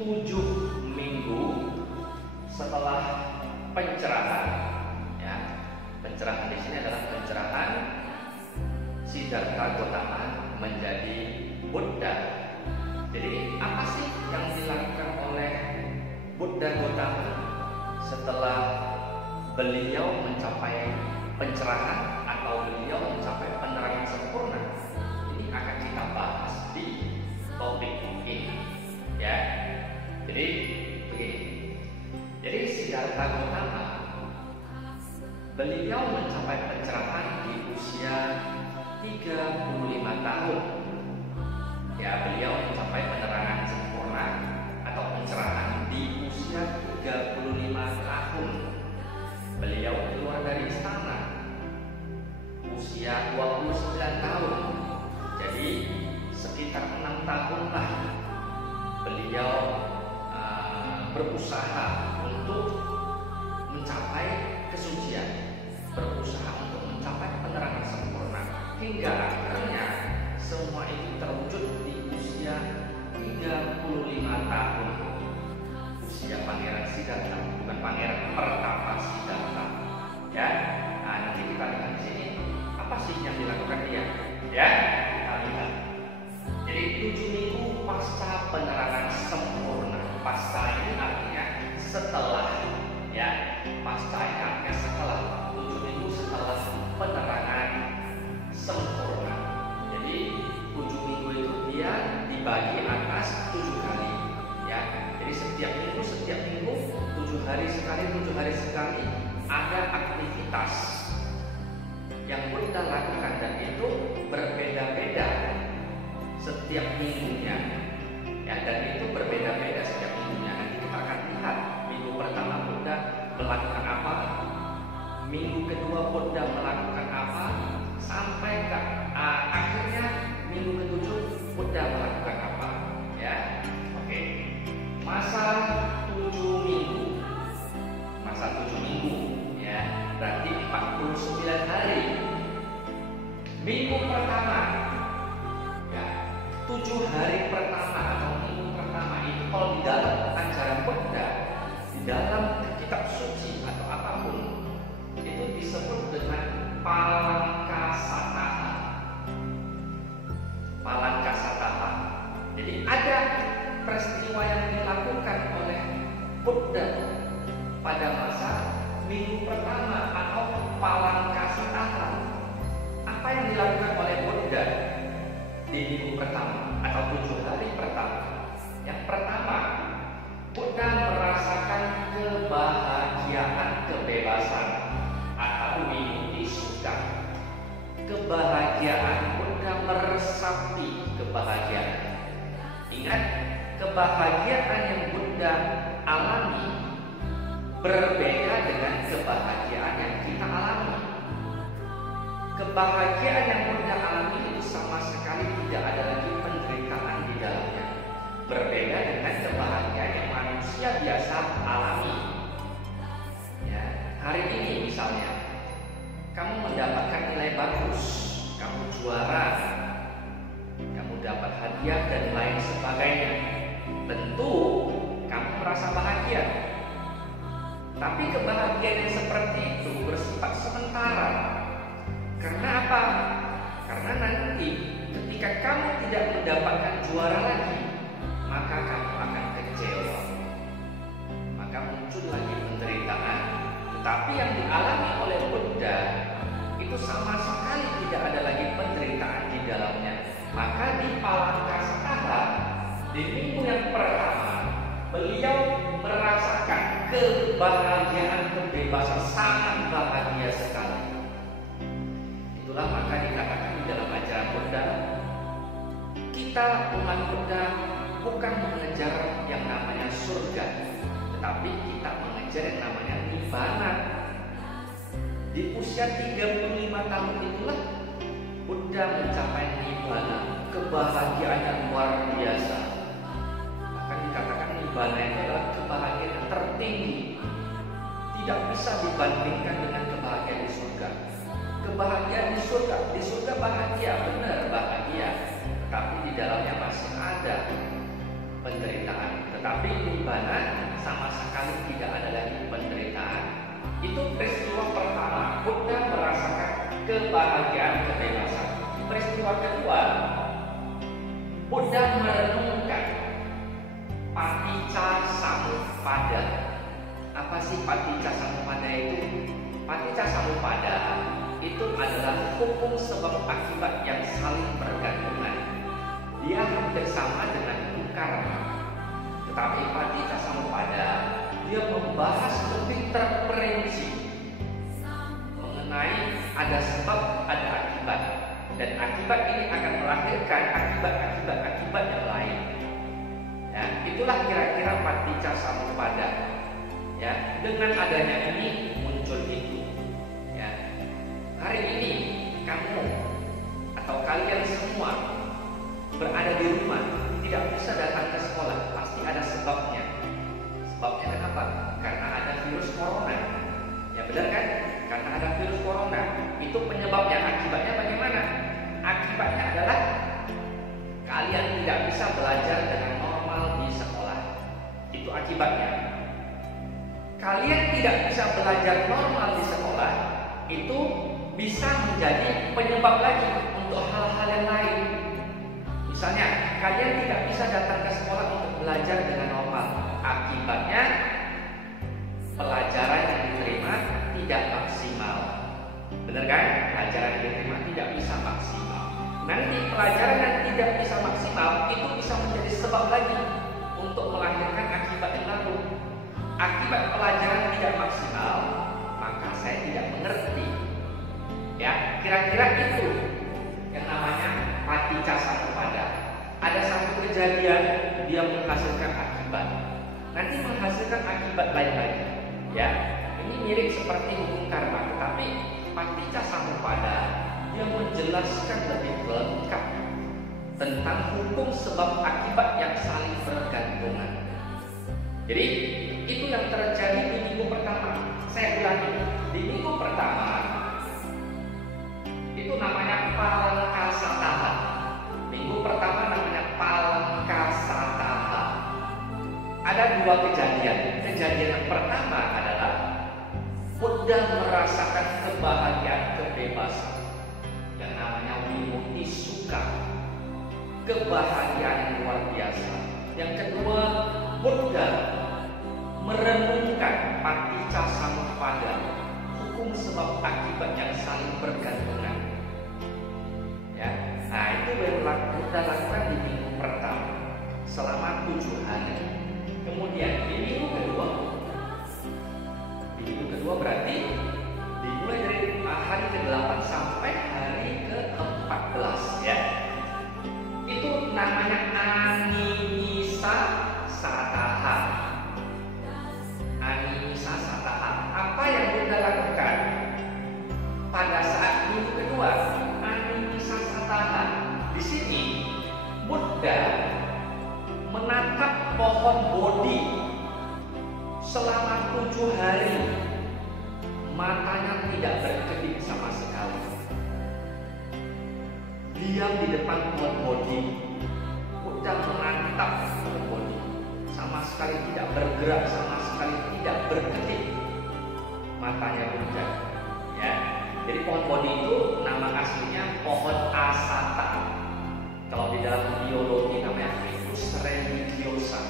7 minggu setelah pencerahan, ya, pencerahan di sini adalah pencerahan Siddhartha Gautama menjadi Buddha. Jadi apa sih yang dilakukan oleh Buddha Gautama setelah beliau mencapai pencerahan atau beliau mencapai penerangan sempurna? Ini akan kita bahas di topik ini, ya. Jadi begini. Jadi Siddhartha Gautama beliau mencapai pencerahan di usia 35 tahun. Ya, beliau mencapai penerangan sempurna atau pencerahan di usia 35 tahun. Beliau keluar dari istana usia 29 tahun. Jadi sekitar 6 tahun lah beliau berusaha untuk mencapai kesucian, berusaha untuk mencapai penerangan sempurna, hingga akhirnya semua itu terwujud di usia 35 tahun. Usia Pangeran Siddhartha, bukan Pangeran Pertapa Siddhartha. Ya, nah, nanti kita lihat di sini apa sih yang dilakukan dia. Ya, kita lihat. Jadi 7 minggu pasca penerangan sempurna. Pasca ini artinya setelah, ya, pasca ini artinya setelah 7 minggu setelah penerangan sempurna. Jadi 7 minggu itu dia dibagi atas 7 kali, ya. Jadi setiap minggu 7 hari sekali ada aktivitas yang Buddha lakukan, dan itu berbeda-beda setiap minggunya, ya, dan itu berbeda-beda setiap minggunya. Nanti kita akan lihat minggu pertama Buddha melakukan apa, minggu kedua Buddha melakukan apa, sampai ke akhirnya minggu ke-7 Buddha melakukan apa, ya. Oke. Masa 7 minggu, ya, berarti 49 hari. Minggu pertama, ya, 7 hari pertama atau minggu pertama itu kalau di dalam ajaran Buddha, di dalam kitab suci atau apapun, itu disebut dengan Palankasataha. Palankasataha. Jadi ada peristiwa yang dilakukan oleh Buddha pada masa minggu pertama atau Palankasataha. Apa yang dilakukan oleh Buddha di minggu pertama atau 7 hari pertama? Yang pertama, Buddha merasakan kebahagiaan, kebebasan atau wimudi sukha. Kebahagiaan, Buddha meresapi kebahagiaan. Ingat, kebahagiaan yang Buddha alami berbeda dengan kebahagiaan yang kita alami. Kebahagiaan yang Buddha alami itu sama sekali tidak ada lagi penderitaan di dalamnya. Berbeda dengan kebahagiaan yang manusia biasa alami. Ya, hari ini misalnya kamu mendapatkan nilai bagus, kamu juara, kamu dapat hadiah dan lain sebagainya. Tentu kamu merasa bahagia. Tapi kebahagiaan yang seperti itu bersifat sementara. Karena apa? Karena nanti ketika kamu tidak mendapatkan juara lagi, maka kamu akan kecewa. Maka muncul lagi penderitaan. Tetapi yang dialami oleh Buddha itu sama sekali tidak ada lagi penderitaan di dalamnya. Maka di Palankasataha, di minggu yang pertama, beliau merasakan kebahagiaan, kebebasan, sangat bahagia sekali. Itulah maka dikatakan di dalam ajaran Buddha, kita umat Buddha bukan mengejar yang namanya surga, tetapi kita mengejar yang namanya nibbana. Di usia 35 tahun itulah Buddha mencapai nibbana, kebahagiaan yang luar biasa. Bahkan dikatakan nibbana itu adalah kebahagiaan yang tertinggi, tidak bisa dibandingkan dengan kebahagiaan di surga. Kebahagiaan di surga bahagia, benar bahagia, tapi di dalamnya masih ada penderitaan. tetapi Nibbana sama sekali tidak ada lagi penderitaan. Itu peristiwa pertama, Buddha merasakan kebahagiaan, kebebasan. Peristiwa kedua, Buddha merenungkan Paticca Samuppada. Apa sih Paticca Samuppada itu? Paticca Samuppada itu adalah hukum sebab akibat yang saling bergantungan. Dia hampir sama dengan karma. Tetapi Paticca Samuppada dia membahas lebih terperinci mengenai ada sebab, ada akibat, dan akibat ini akan melahirkan akibat yang lain. Ya, itulah kira-kira Paticca Samuppada. Ya, dengan adanya ini muncul itu. Ya, hari ini kamu atau kalian semua berada di rumah, tidak bisa datang ke sekolah, pasti ada sebabnya. Sebabnya kenapa? Karena ada virus corona. Ya benar kan? Karena ada virus corona. Itu penyebabnya. Akibatnya bagaimana? Akibatnya adalah kalian tidak bisa belajar dengan normal di sekolah. Itu akibatnya. Kalian tidak bisa belajar normal di sekolah, itu bisa menjadi penyebab lagi untuk hal-hal yang lain. Misalnya, kalian tidak bisa datang ke sekolah untuk belajar dengan normal. Akibatnya, pelajaran yang diterima tidak maksimal. Benar kan? Pelajaran yang diterima tidak bisa maksimal. Nanti pelajaran yang tidak bisa maksimal itu bisa menjadi sebab lagi untuk melahirkan akibat yang lalu. Akibat pelajaran tidak maksimal, maka saya tidak mengerti. Ya, kira-kira itu yang namanya Paticca Samuppada. Ada satu kejadian dia menghasilkan akibat, nanti menghasilkan akibat lain lagi. Ya, ini mirip seperti hukum karma, tetapi Paticca Samuppada dia menjelaskan lebih lengkap tentang hukum sebab akibat yang saling bergantungan. Jadi itu yang terjadi di minggu pertama. Saya ulangi, di minggu pertama itu namanya Palakasataha. Minggu pertama namanya Palakasataha. Ada dua kejadian. Kejadian yang pertama adalah Buddha merasakan kebahagiaan, kebebasan yang namanya Vimukti Sukha. Kebahagiaan yang luar biasa. Yang kedua, Buddha merenungkan Paticca Samuppada, hukum sebab akibat yang saling bergantungan. Ya, nah itu Buddha lakukan di minggu pertama selama 7 hari. Kemudian di minggu kedua berarti dimulai dari hari ke-8 sampai hari ke-14 ya. Itu namanya Animisa Sataha. Animisa Sataha. Apa yang Buddha lakukan pada saat minggu kedua? Animisa Sataha. Di sini Buddha menatap pohon Bodhi selama 7 hari. Matanya tidak berkedip sama sekali. Diam di depan pohon Bodhi. Buddha menatap pohon Bodhi, sama sekali tidak bergerak, sama sekali tidak berkedip matanya Buddha. Ya, jadi pohon Bodhi itu nama aslinya pohon Asata. Kalau di dalam biologi namanya Ficus religiosa.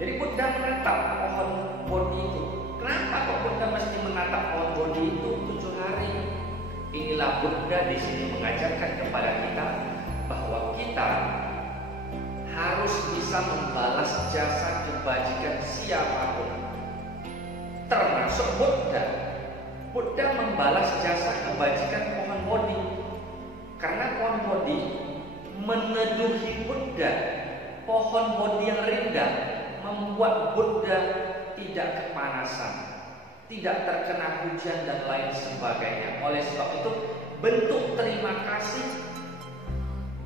Jadi Buddha menatap pohon Bodhi itu. Kenapa kok Buddha mesti menatap pohon Bodhi itu 7 hari? Inilah Buddha di sini mengajarkan kepada kita bahwa kita harus bisa membalas jasa kebajikan siapapun, termasuk Buddha. Buddha membalas jasa kebajikan pohon Bodhi karena pohon Bodhi meneduhi Buddha. Pohon Bodhi yang rindang membuat Buddha tidak kepanasan, tidak terkena hujan dan lain sebagainya. Oleh sebab itu, bentuk terima kasih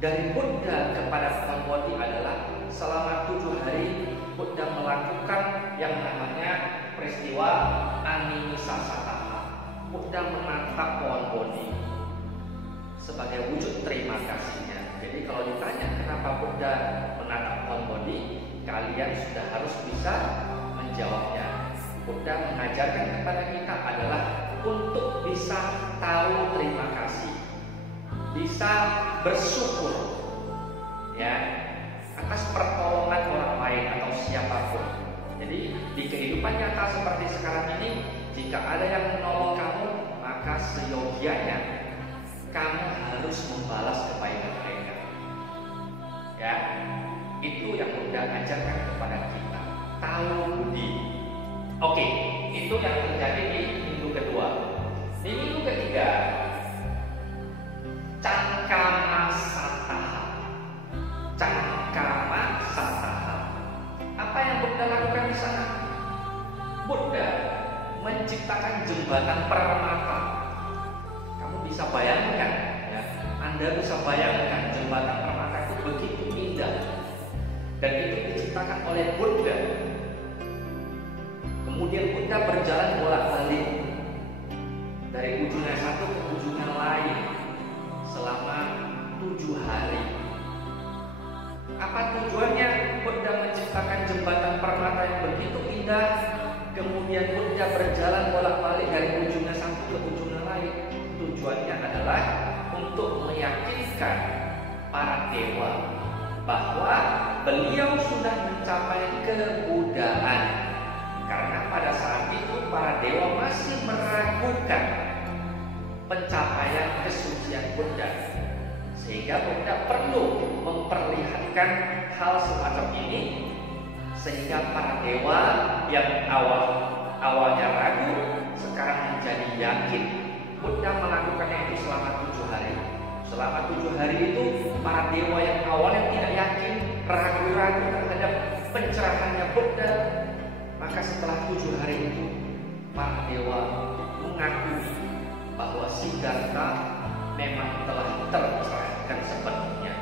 dari Buddha kepada pohon Bodhi adalah selama 7 hari Buddha melakukan yang namanya peristiwa Animisa Sataha. Buddha menatap pohon Bodhi sebagai wujud terima kasihnya. Jadi kalau ditanya kenapa Buddha menatap pohon Bodhi, kalian sudah harus bisa menjawabnya. Buddha mengajarkan kepada kita adalah untuk bisa tahu terima kasih, bisa bersyukur ya atas pertolongan orang lain atau siapapun. Jadi di kehidupan nyata seperti sekarang ini, jika ada yang menolong kamu, maka seyogianya kamu harus membalas kebaikan mereka. Ya, itu yang Buddha ajarkan kepada kita. Tahu budi. Oke, itu yang terjadi di minggu kedua. Di minggu ketiga, cangkama sataha. Cangkama sataha. Apa yang Buddha lakukan di sana? Buddha menciptakan jembatan permata. Kamu bisa bayangkan, ya? Anda bisa bayangkan jembatan permata itu begitu indah, dan itu diciptakan oleh Buddha. Kemudian Buddha berjalan bolak-balik dari ujung yang satu ke ujung yang lain selama 7 hari. Apa tujuannya Buddha menciptakan jembatan permata yang begitu indah? Kemudian Buddha berjalan bolak-balik dari ujung yang satu ke ujung yang lain. Tujuannya adalah untuk meyakinkan para dewa bahwa beliau sudah mencapai kebuddhaan. Karena pada saat itu para dewa masih meragukan pencapaian kesucian Buddha, sehingga Buddha perlu memperlihatkan hal semacam ini, sehingga para dewa yang awalnya ragu sekarang menjadi yakin. Buddha melakukannya itu selama 7 hari. Selama 7 hari itu para dewa yang awalnya tidak yakin, ragu-ragu terhadap pencerahannya Buddha, maka setelah 7 hari itu para dewa mengakui bahwa Siddhartha memang telah tercerahkan sepenuhnya.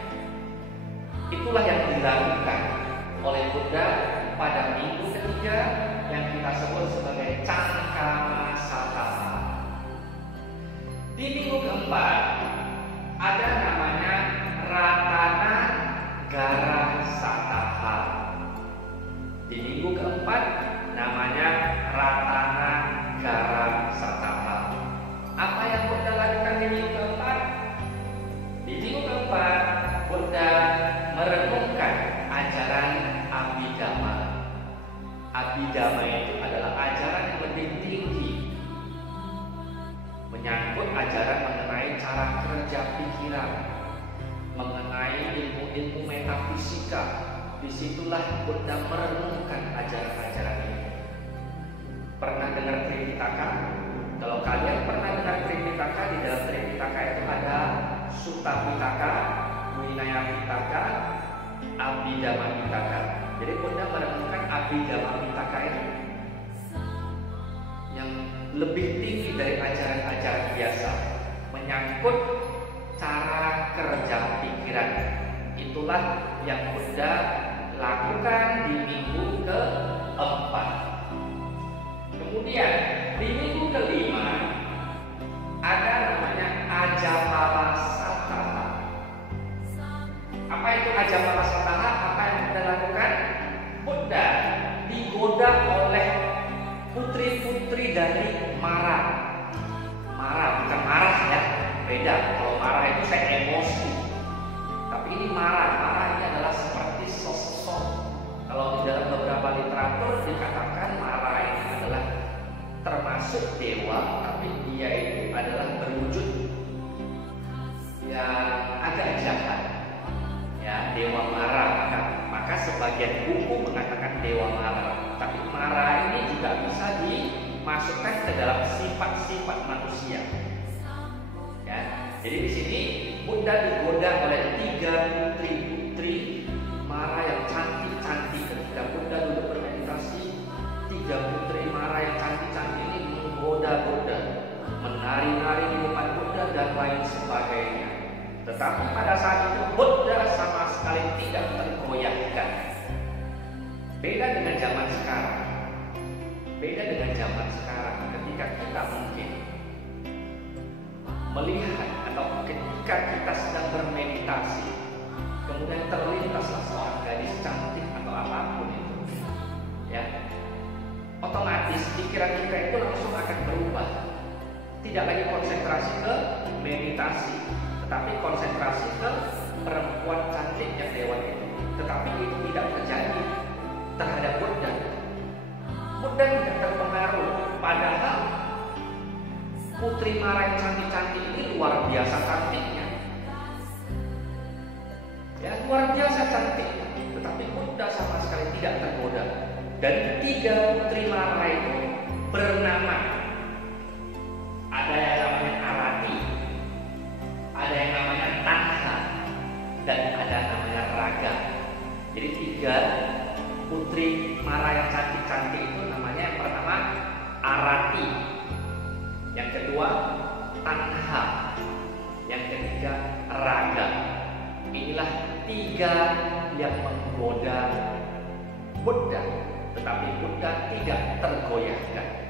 Itulah yang dilakukan oleh Buddha pada minggu ketiga yang kita sebut sebagai cangkama sataha. Di minggu keempat ada namanya ratana gara sataha. Di minggu keempat namanya ratana gara sataha. Apa yang Buddha lakukan di minggu keempat? Di minggu keempat Buddha merenungkan ajaran Abhidhamma. Abhidhamma itu adalah ajaran yang lebih tinggi, menyangkut ajaran mengenai cara kerja pikiran, mengenai ilmu-ilmu metafisika. Disitulah Buddha merenungkan ajaran-ajaran ini. Pernah dengar Tripitaka? Kalau kalian pernah dengar Tripitaka, di dalam Tripitaka itu ada Sutta Pitaka, Vinaya Pitaka, Abhidhamma Pitaka. Jadi Buddha merenungkan Abhidhamma Pitaka itu yang lebih tinggi dari ajaran-ajaran biasa, menyangkut cara kerja pikiran. Itulah yang Buddha lakukan di minggu keempat. Kemudian di minggu kelima ada namanya Ajapala Sataha. Apa itu Ajapala Sataha? Apa yang Buddha lakukan? Buddha digoda oleh putri-putri dari Mara. Mara bukan marah ya, beda. Kalau marah itu saya emosi, tapi ini Mara. Mara ini adalah seperti sosok. Kalau di dalam beberapa literatur dikatakan Mara ini adalah termasuk dewa, tapi dia itu adalah berwujud yang agak jahat. Ya, Dewa Mara. Maka sebagian buku mengatakan Dewa Mara. Tapi Mara ini juga bisa dimasukkan ke dalam sifat-sifat manusia. Ya, jadi di sini Buddha digoda oleh 3 putri-putri Mara yang cantik-cantik. Ketika Buddha duduk bermeditasi, 3 putri Mara yang cantik-cantik ini menggoda Buddha, menari-nari di depan Buddha dan lain sebagainya. Tetapi pada saat itu Buddha sama sekali tidak tergoyahkan. Beda dengan zaman sekarang. Beda dengan zaman sekarang ketika kita mungkin melihat atau ketika kita sedang bermeditasi, kemudian terlintaslah seorang gadis cantik atau apapun pikiran kita itu langsung akan berubah. Tidak lagi konsentrasi ke meditasi, tetapi konsentrasi ke perempuan cantik yang dewan itu. Tetapi itu tidak terjadi terhadap Buddha. Buddha tidak terpengaruh. Padahal Putri Mara yang cantik-cantik ini luar biasa cantiknya. Ya, luar biasa cantiknya. Tetapi Buddha sama sekali tidak tergoda. Dan 3 Putri Mara itu bernama, ada yang namanya Arati, ada yang namanya Tanha, dan ada namanya Raga. Jadi 3 Putri Mara yang cantik-cantik itu namanya, yang pertama Arati, yang kedua Tanha, yang ketiga Raga. Inilah 3 yang menggoda Buddha, tetapi Buddha tidak tergoyahkan.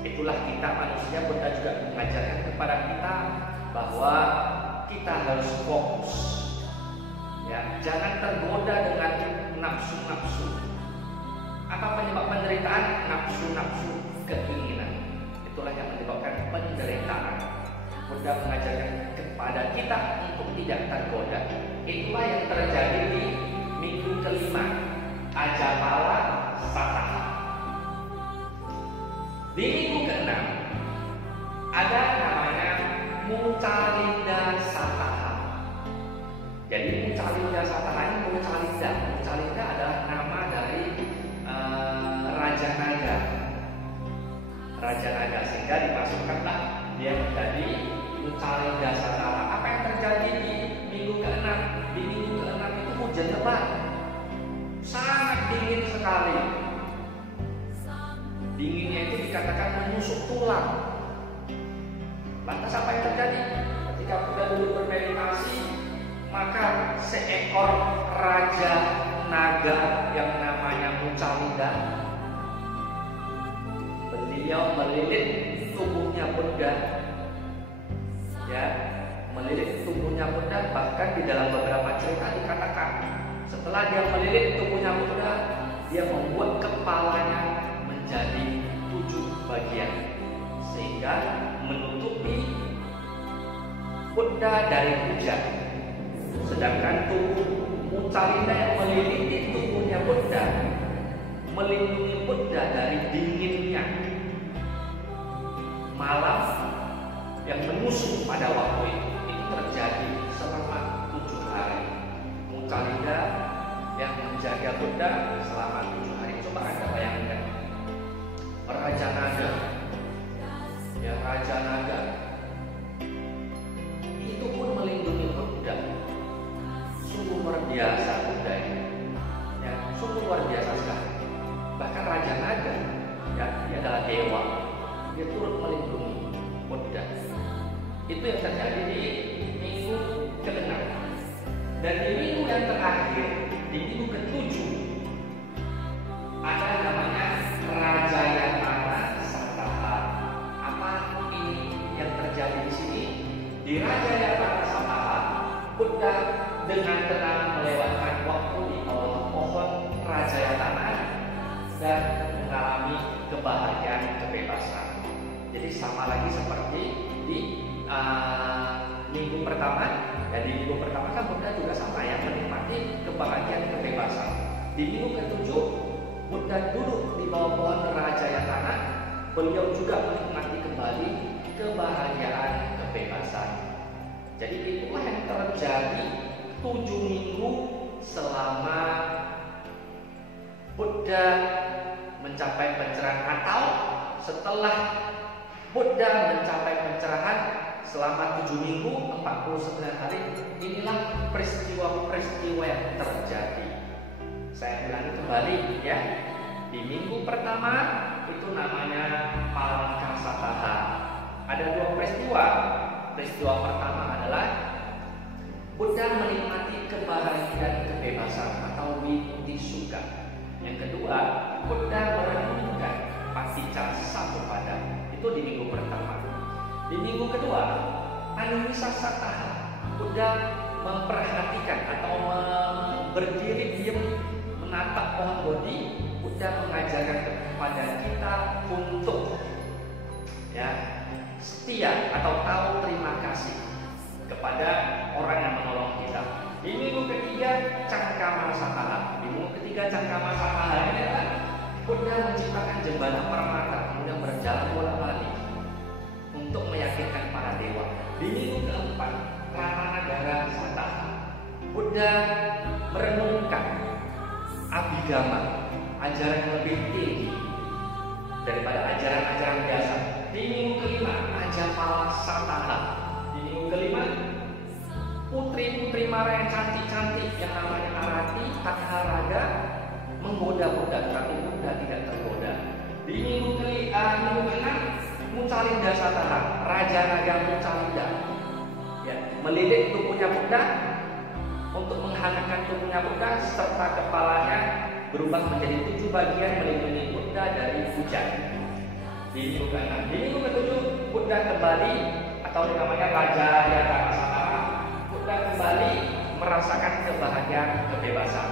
Itulah kita manusia. Buddha juga mengajarkan kepada kita bahwa kita harus fokus, ya, jangan tergoda dengan nafsu-nafsu. Apa penyebab penderitaan? Nafsu-nafsu keinginan. Itulah yang menyebabkan penderitaan. Buddha mengajarkan kepada kita untuk tidak tergoda. Itulah yang terjadi di minggu kelima, Ajapala Sataha. Di minggu ke-6 ada namanya Mucalinda Sataha. Jadi Mucalinda Sataha ini Mucalinda adalah nama dari Raja Naga. Raja Naga, sehingga dimasukkanlah dia menjadi Mucalinda Sataha. Apa yang terjadi di minggu ke-6? Di minggu ke-6 itu hujan lebat, sangat dingin sekali. Dinginnya itu dikatakan menusuk tulang. Lantas apa yang terjadi? Ketika Buddha dulu bermeditasi, maka seekor Raja Naga yang namanya Mucalinda, beliau melilit tubuhnya Buddha, ya, melilit tubuhnya Buddha. Bahkan di dalam beberapa cerita dikatakan, setelah dia melilit tubuhnya Buddha, dia membuat kepalanya menjadi 7 bagian, sehingga menutupi Buddha dari hujan. Sedangkan tubuh Mucalinda yang meliliti tubuhnya Buddha melindungi Buddha dari dinginnya malam yang menusuk pada waktu itu. Itu terjadi selama 7 hari. Mucalinda yang menjaga Buddha selama 7 hari. Coba Anda bayangkan, Raja Naga, ya, Raja Naga itu pun melindungi Buddha. Sungguh luar biasa Buddha ini, ya, sungguh luar biasa sekali. Bahkan Raja Naga, ya, dia adalah dewa, dia turut melindungi Buddha. Itu yang terjadi di minggu ke-6. Dan di minggu yang terakhir, di minggu ke-7, ada namanya Rajayatana Sataha. Apa ini yang terjadi di sini? Di Rajayatana Sataha, Buddha dengan tenang melewatkan waktu di bawah pohon Rajayatana dan mengalami kebahagiaan, kebebasan. Jadi sama lagi seperti di minggu pertama. Ya, di minggu pertama kan Buddha juga sama, ya, menikmati kebahagiaan, kebebasan. Di minggu ke-7 Buddha duduk di bawah pohon Rajayatana. Beliau juga menikmati kembali kebahagiaan, kebebasan. Jadi itulah yang terjadi 7 minggu selama Buddha mencapai pencerahan, atau setelah Buddha mencapai pencerahan selama 7 minggu 49 hari. Inilah peristiwa-peristiwa yang terjadi. Saya ulangi kembali, ya. Di minggu pertama itu namanya Palaka Sataha. Ada 2 peristiwa. Peristiwa pertama adalah Buddha menikmati kebahagiaan, kebebasan atau witi suka. Yang kedua, Buddha merenungkan paticca samuppada. Itu di minggu pertama. Di minggu kedua, Anumisa Sataha, Buddha memperhatikan atau berdiri diam menatap pohon bodhi. Buddha mengajarkan kepada kita untuk setia atau tahu terima kasih kepada orang yang menolong kita. Di minggu ketiga Cangkama Sapaha. Di minggu ketiga Cangkama Sapaha ini adalah Buddha menciptakan jembatan permata kemudian berjalan bolak-balik untuk meyakinkan para dewa. Di minggu keempat Ratanagara Sattaha, Buddha merenungkan Abhidhamma, ajaran yang lebih tinggi daripada ajaran-ajaran biasa. Di minggu kelima Ajapala Sattaha. Di minggu kelima putri-putri Mara yang cantik-cantik yang namanya Arati, Tatharaga menggoda Buddha, tapi Buddha tidak tergoda. Di minggu keenam Mucalinda Sattaha, Raja Naga Mucalinda melilit tubuhnya Buddha untuk menghangatkan tubuhnya Buddha serta kepalanya berubah menjadi 7 bagian melindungi Buddha dari hujan. Di minggu ke-6, di minggu ke-7 Buddha kembali atau namanya Raja Yadaka Sattaha, Buddha kembali merasakan kebahagiaan kebebasan.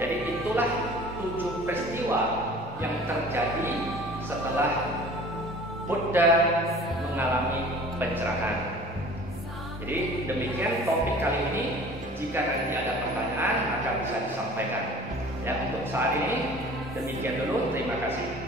Jadi itulah 7 peristiwa yang terjadi setelah Buddha mengalami pencerahan. Jadi demikian topik kali ini. Jika nanti ada pertanyaan maka bisa disampaikan. Ya, untuk saat ini demikian dulu. Terima kasih.